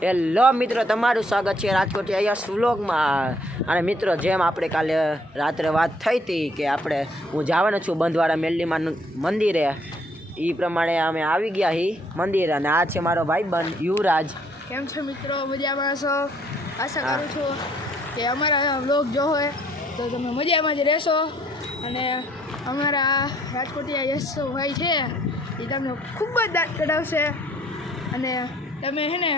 Hello મિત્રો, તમારું સ્વાગત છે રાજકોટ આઈએસ વ્લોગમાં। અને મિત્રો, જેમ આપણે કાલે રાત્રે વાત થઈ હતી કે હું જવાનો છું બંધવાળા મેલ્લીમાં મંદિરે, એ પ્રમાણે અમે આવી ગયા હી મંદિર। અને આ છે મારો ભાઈબંધ યુવરાજ। કેમ છો મિત્રો? મજામાં છો? આશા કરું છું કે અમારા વ્લોગ જો હોય તો તમે મજામાં જ રહેશો। અને અમારા રાજકોટિયા યશભાઈ છે એ તમને ખૂબ જ દાંત કઢાવશે। અને તમે હે ને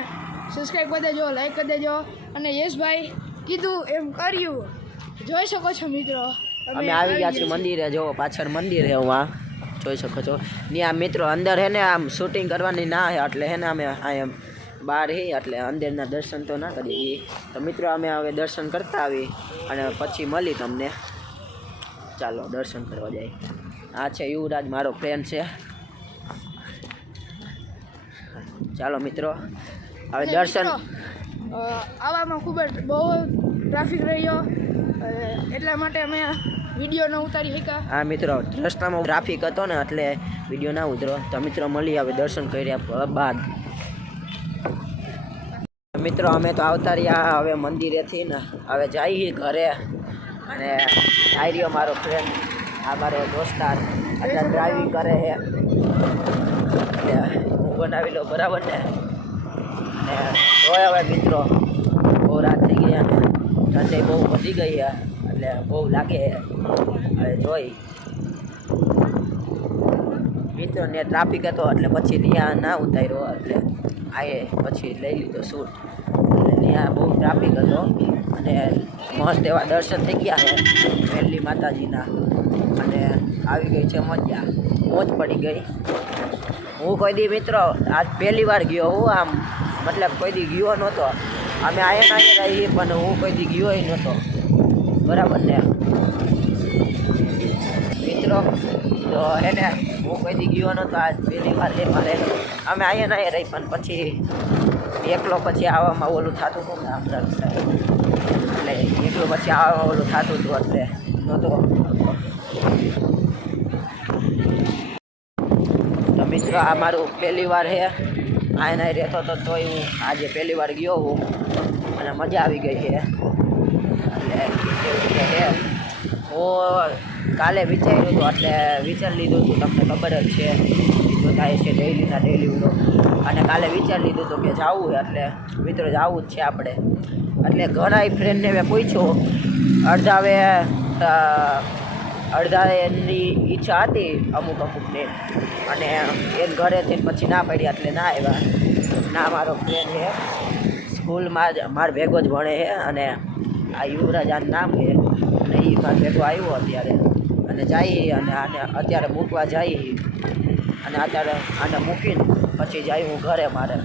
સબસ્ક્રાઈબ કરી દેજો, લાઈક કરી દેજો। અને યશભાઈ કીધું એમ કર્યું, જોઈ શકો છો મિત્રો। અમે આવી ગયા છીએ મંદિરે, જો પાછળ મંદિર છે, હું જોઈ શકો છો। ત્યાં મિત્રો અંદર હે ને આમ શૂટિંગ કરવાની ના હે, એટલે હે ને અમે અહીંયા બહાર હી, એટલે અંદરના દર્શન તો ના કરીએ। તો મિત્રો અમે હવે દર્શન કરતા આવી અને પછી મળી તમને। ચાલો દર્શન કરવા જાય। આ છે યુવરાજ, મારો ફ્રેન્ડ છે। ચાલો મિત્રો હવે દર્શન। આવામાં ખૂબ જ બહુ ટ્રાફિક રહ્યો, એટલા માટે અમે વિડીયો ન ઉતારી શક્યા। હા મિત્રો, રસ્તામાં ટ્રાફિક હતો ને એટલે વિડીયો ના ઉતરો। તો મિત્રો મળી હવે દર્શન કર્યા બાદ। મિત્રો અમે તો આવતા રહ્યા હવે મંદિરેથી ને હવે જઈએ ઘરે। અને આવી રહ્યો મારો ફ્રેન્ડ, આ મારો દોસ્તાર, અત્યારે ડ્રાઇવિંગ કરે છે, એટલે હું બનાવી લો બરાબર ને। અને જોઈ હવે મિત્રો, બહુ રાત થઈ ગયા ને ઠંડી બહુ વધી ગઈ છે, એટલે બહુ લાગે। હવે જોઈ મિત્રો ને ટ્રાફિક હતો એટલે પછી ત્યાં ના ઉતાર્યો, એટલે આએ પછી લઈ લીધો શૂટ। એટલે ત્યાં બહુ ટ્રાફિક હતો અને મસ્ત એવા દર્શન થઈ ગયા છે મેલ્લી માતાજીના। અને આવી ગઈ છે મજા, મોજ પડી ગઈ। હું કોઈ દી મિત્રો આજ પહેલી વાર ગયો હું, આમ મતલબ કોઈ દી ગયો નહોતો। અમે આયા રહીએ પણ હું કોઈ દી ગયો નહોતો, બરાબર ને મિત્રો। તો હે ને હું કોઈ દી ગયો નહોતો, આજ પહેલી વાર એ મારે અમે અહીંયા રહી, પણ પછી એકલો પછી આવવામાં ઓલું થતું હતું ને આમ, એટલે એકલો પછી આવવામાં ઓલું થતું હતું એટલે નહોતો। તો મિત્રો આ મારું પહેલી વાર છે, આના રહેતો હતો તોય હું આજે પહેલી વાર ગયો હું અને મજા આવી ગઈ છે। એટલે હું કાલે વિચાર્યું હતું, એટલે વિચારી લીધું હતું, તમને ખબર જ છે જો થાય છે ડેઈલીના ડેઈલી વ્લોગ। અને કાલે વિચારી લીધું હતું કે જવું છે, એટલે મિત્રો જવું જ છે આપણે। એટલે ઘણા ફ્રેન્ડને મેં પૂછ્યું, અડધા એની ઈચ્છા હતી અમુકને, અને એ ઘરેથી પછી ના પડી એટલે ના આવ્યા ના। મારો ફ્રેન્ડ છે, સ્કૂલમાં જ માર ભેગો જ ભણે છે, અને આ યુવરાજ આનું નામ છે, અને એ માર ભેગો આવ્યો અત્યારે। અને જઈએ અને આને અત્યારે મૂકવા જઈએ, અને અત્યારે આને મૂકીને પછી જાય હું ઘરે મારે।